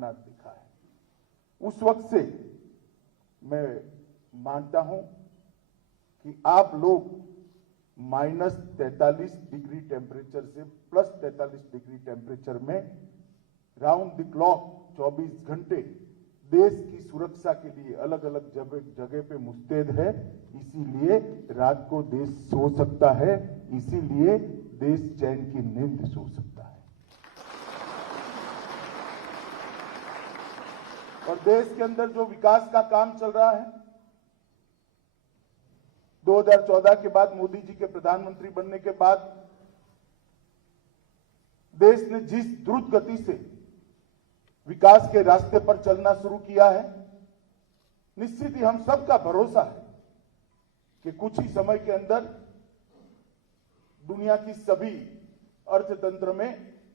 बयानात दिखा है, उस वक्त से मैं मानता हूं कि आप लोग -43 डिग्री टेम्परेचर से +43 डिग्री टेम्परेचर में राउंड द क्लॉक 24 घंटे देश की सुरक्षा के लिए अलग अलग जगह पे मुस्तैद है। इसीलिए रात को देश सो सकता है, इसीलिए देश चैन की नींद सो सकता है। और देश के अंदर जो विकास का काम चल रहा है, 2014 के बाद मोदी जी के प्रधानमंत्री बनने के बाद देश ने जिस द्रुत गति से विकास के रास्ते पर चलना शुरू किया है, निश्चित ही हम सबका भरोसा है कि कुछ ही समय के अंदर दुनिया की सभी अर्थतंत्र में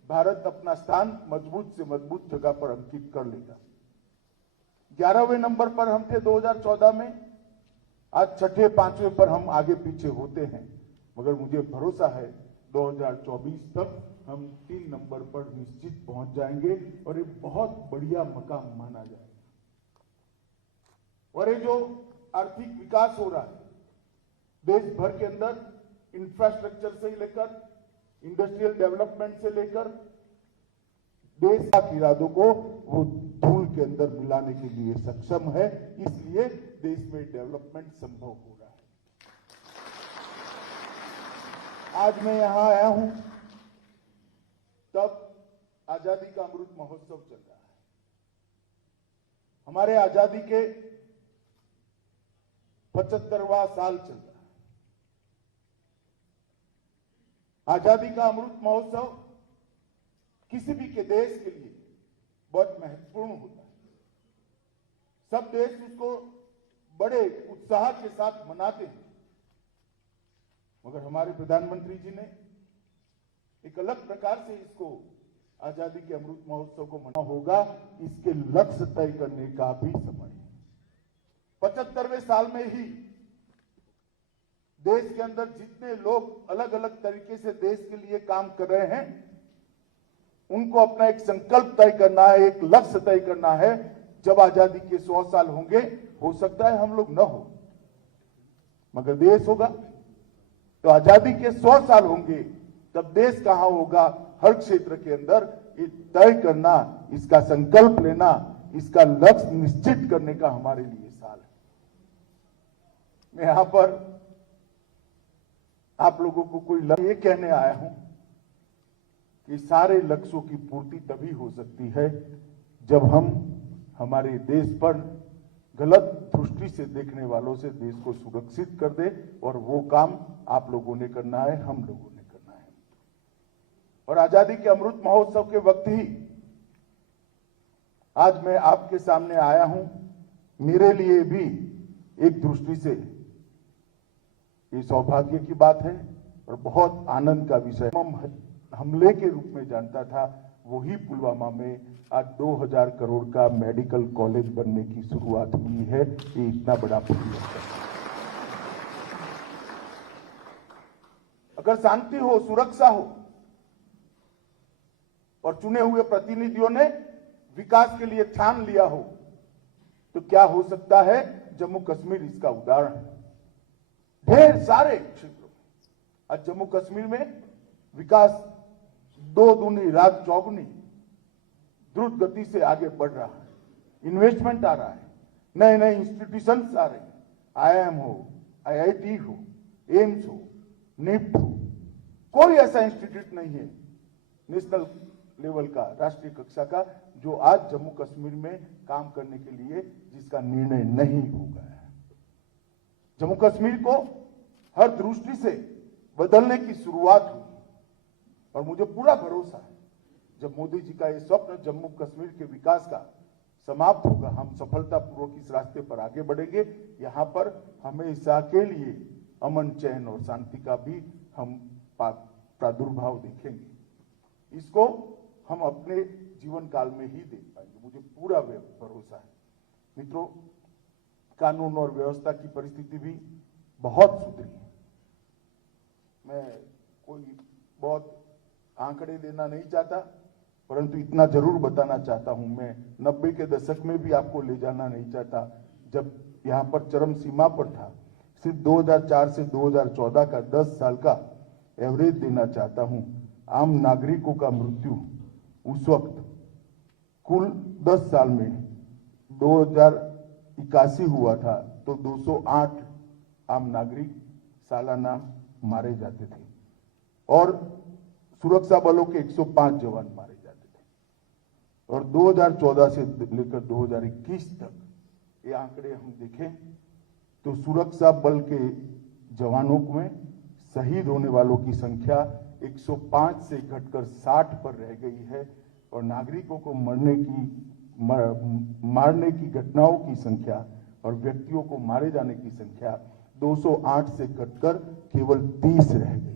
भारत अपना स्थान मजबूत से मजबूत जगह पर अंकित कर लेगा। 11वें नंबर पर हम थे 2014 में, आज छठे 5वें पर हम आगे पीछे होते हैं, मगर मुझे भरोसा है 2024 तक हम 3 नंबर पर निश्चित पहुंच जाएंगे और ये बहुत बढ़िया मकाम माना जाएगा। और ये जो आर्थिक विकास हो रहा है देश भर के अंदर, इंफ्रास्ट्रक्चर से लेकर इंडस्ट्रियल डेवलपमेंट से लेकर देश के इरादों को वो धूल के अंदर मिलाने के लिए सक्षम है, इसलिए देश में डेवलपमेंट संभव हो रहा है। आज मैं यहां आया हूं तब आजादी का अमृत महोत्सव चल रहा है। हमारे आजादी के 75वां साल चल रहा है। आजादी का अमृत महोत्सव किसी भी के देश के लिए बहुत महत्वपूर्ण होता है। सब देश उसको बड़े उत्साह के साथ मनाते हैं, मगर हमारे प्रधानमंत्री जी ने एक अलग प्रकार से इसको आजादी के अमृत महोत्सव को मनाना होगा। इसके लक्ष्य तय करने का भी समय है। 75वें साल में ही देश के अंदर जितने लोग अलग अलग तरीके से देश के लिए काम कर रहे हैं, उनको अपना एक संकल्प तय करना है, एक लक्ष्य तय करना है। जब आजादी के 100 साल होंगे, हो सकता है हम लोग न हो, मगर देश होगा। तो आजादी के 100 साल होंगे, तब देश कहां होगा, हर क्षेत्र के अंदर ये तय करना, इसका संकल्प लेना, इसका लक्ष्य निश्चित करने का हमारे लिए साल है। मैं यहां पर आप लोगों को कोई लक्ष्य ये कहने आया हूं कि सारे लक्ष्यों की पूर्ति तभी हो सकती है जब हम हमारे देश पर गलत दृष्टि से देखने वालों से देश को सुरक्षित कर दे, और वो काम आप लोगों ने करना है, हम लोगों ने करना है। और आजादी के अमृत महोत्सव के वक्त ही आज मैं आपके सामने आया हूं। मेरे लिए भी एक दृष्टि से ये सौभाग्य की बात है और बहुत आनंद का विषय। हमले के रूप में जानता था, वही पुलवामा में आज 2000 करोड़ का मेडिकल कॉलेज बनने की शुरुआत हुई है। ये इतना बड़ा परिवर्तन। अगर शांति हो, सुरक्षा हो और चुने हुए प्रतिनिधियों ने विकास के लिए ठान लिया हो, तो क्या हो सकता है। जम्मू कश्मीर इसका उदाहरण है। ढेर सारे क्षेत्रों में आज जम्मू कश्मीर में विकास 2 दूनी रात चौगुनी द्रुत गति से आगे बढ़ रहा है। इन्वेस्टमेंट आ रहा है, नए नए इंस्टीट्यूशंस आ रहे हैं। IIM हो, IIT हो, एम्स हो, निफ्ट हो, कोई ऐसा इंस्टीट्यूट नहीं है नेशनल लेवल का, राष्ट्रीय कक्षा का, जो आज जम्मू कश्मीर में काम करने के लिए जिसका निर्णय नहीं हो गया है। जम्मू कश्मीर को हर दृष्टि से बदलने की शुरुआत हुई, और मुझे पूरा भरोसा है जब मोदी जी का ये स्वप्न जम्मू कश्मीर के विकास का समाप्त होगा, हम सफलतापूर्वक इस रास्ते पर आगे बढ़ेंगे। यहाँ पर हमेशा के लिए अमन, चैन और शांति का भी हम प्रादुर्भाव देखेंगे। इसको हम अपने जीवन काल में ही देख पाएंगे, मुझे पूरा भरोसा है। मित्रों, कानून और व्यवस्था की परिस्थिति भी बहुत सुधरी है। मैं कोई बहुत आंकड़े देना नहीं चाहता, परंतु इतना जरूर बताना चाहता हूं, मैं 90 के दशक में भी आपको ले जाना नहीं चाहता, जब यहां पर चरम सीमा पर था। सिर्फ 2004 से 2014 का 10 साल का एवरेज देना चाहता हूं। आम नागरिकों का मृत्यु उस वक्त कुल 10 साल में 2081 हुआ था, तो 208 आम नागरिक सालाना मारे जाते थे और सुरक्षा बलों के 105 जवान मारे जाते थे। और 2014 से लेकर 2021 तक ये आंकड़े हम देखें तो सुरक्षा बल के जवानों में शहीद होने वालों की संख्या 105 से घटकर 60 पर रह गई है और नागरिकों को मारने की घटनाओं की संख्या और व्यक्तियों को मारे जाने की संख्या 208 से घटकर केवल 30 रह गई।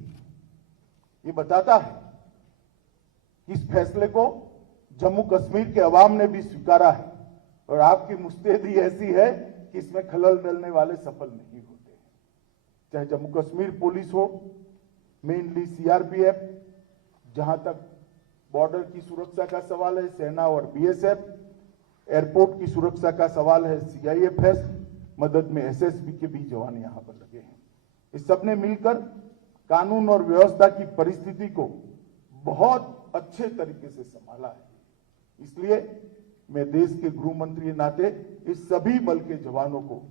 ये बताता है कि इस फैसले को जम्मू कश्मीर के अवाम ने भी स्वीकारा है और आपकी मुस्तैदी ऐसी है कि इसमें खलल डालने वाले सफल नहीं होते। चाहे जम्मू कश्मीर पुलिस हो, मेनली सीआरपीएफ, जहां तक बॉर्डर की सुरक्षा का सवाल है सेना और बीएसएफ, एयरपोर्ट की सुरक्षा का सवाल है सीआईएफएस, मदद में एसएसबी के भी जवान यहां पर लगे हैं। इस सबने मिलकर कानून और व्यवस्था की परिस्थिति को बहुत अच्छे तरीके से संभाला है। इसलिए मैं देश के गृह मंत्री नाते इस सभी बल के जवानों को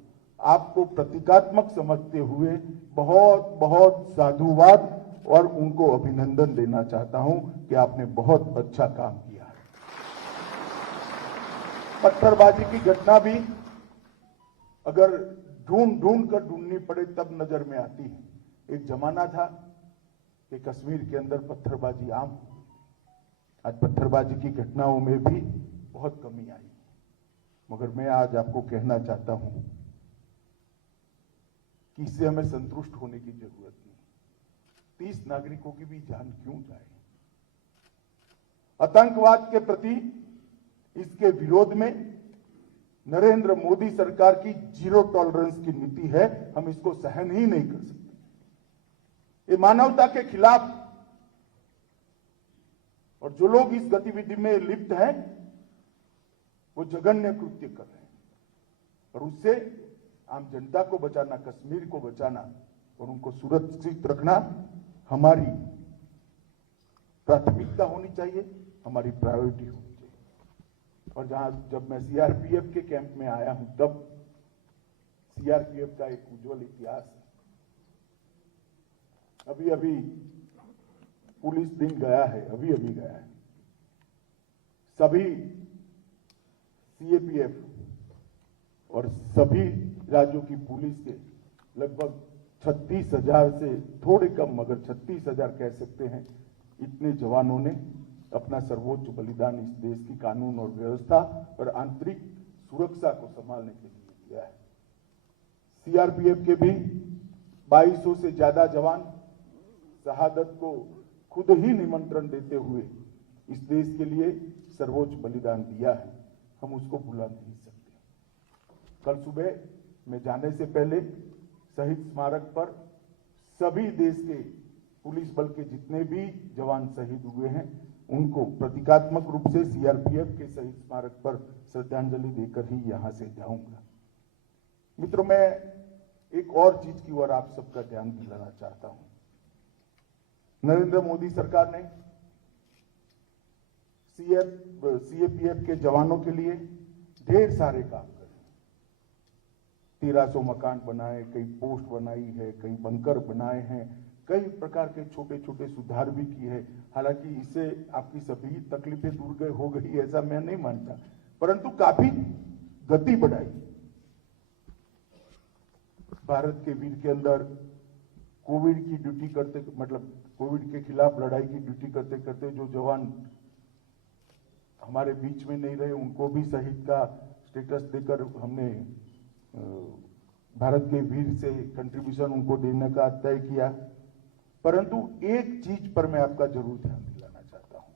आपको प्रतीकात्मक समझते हुए बहुत बहुत साधुवाद और उनको अभिनंदन देना चाहता हूं कि आपने बहुत अच्छा काम किया है। पत्थरबाजी की घटना भी अगर ढूंढ कर ढूंढनी पड़े तब नजर में आती है। एक जमाना था कि कश्मीर के अंदर पत्थरबाजी आम हो गई। आज पत्थरबाजी की घटनाओं में भी बहुत कमी आई, मगर मैं आज आपको कहना चाहता हूं कि इससे हमें संतुष्ट होने की जरूरत नहीं। 30 नागरिकों की भी जान क्यों जाए? आतंकवाद के प्रति इसके विरोध में नरेंद्र मोदी सरकार की जीरो टॉलरेंस की नीति है। हम इसको सहन ही नहीं कर सकते। ये मानवता के खिलाफ, और जो लोग इस गतिविधि में लिप्त हैं वो जघन्य कृत्य कर रहे हैं और उससे आम जनता को बचाना, कश्मीर को बचाना और उनको सुरक्षित रखना हमारी प्राथमिकता होनी चाहिए, हमारी प्रायोरिटी होनी चाहिए। और जब मैं सीआरपीएफ के कैंप में आया हूं तब सीआरपीएफ का एक उज्जवल इतिहास है। अभी अभी पुलिस दिन गया है, अभी अभी गया है। सभी सीएपीएफ और सभी राज्यों की पुलिस के लगभग 36,000 से थोड़े कम, मगर 36,000 कह सकते हैं, इतने जवानों ने अपना सर्वोच्च बलिदान इस देश की कानून और व्यवस्था और आंतरिक सुरक्षा को संभालने के लिए दिया है। सीआरपीएफ के भी 2200 से ज्यादा जवान शहादत को खुद ही निमंत्रण देते हुए इस देश के लिए सर्वोच्च बलिदान दिया है। हम उसको भुला नहीं सकते। कल सुबह मैं जाने से पहले शहीद स्मारक पर सभी देश के पुलिस बल के जितने भी जवान शहीद हुए हैं उनको प्रतीकात्मक रूप से सीआरपीएफ के शहीद स्मारक पर श्रद्धांजलि देकर ही यहां से जाऊंगा। मित्रों, मैं एक और चीज की ओर आप सबका ध्यान दिलाना चाहता हूं। नरेंद्र मोदी सरकार ने सीएपीएफ के जवानों के लिए ढेर सारे काम करे। 1300 मकान बनाए, कई पोस्ट बनाई है, कई बंकर बनाए हैं, कई प्रकार के छोटे छोटे सुधार भी किए हैं। हालांकि इससे आपकी सभी तकलीफें दूर हो गई ऐसा मैं नहीं मानता, परंतु काफी गति बढ़ाई। भारत के वीर के अंदर कोविड की ड्यूटी करते, मतलब कोविड के खिलाफ लड़ाई की ड्यूटी करते करते जो जवान हमारे बीच में नहीं रहे उनको भी शहीद का स्टेटस देकर हमने भारत के वीर से कंट्रीब्यूशन उनको देने का तय किया। परंतु एक चीज पर मैं आपका जरूर ध्यान दिलाना चाहता हूं,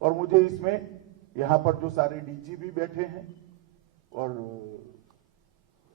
और मुझे इसमें यहां पर जो सारे डीजी भी बैठे हैं और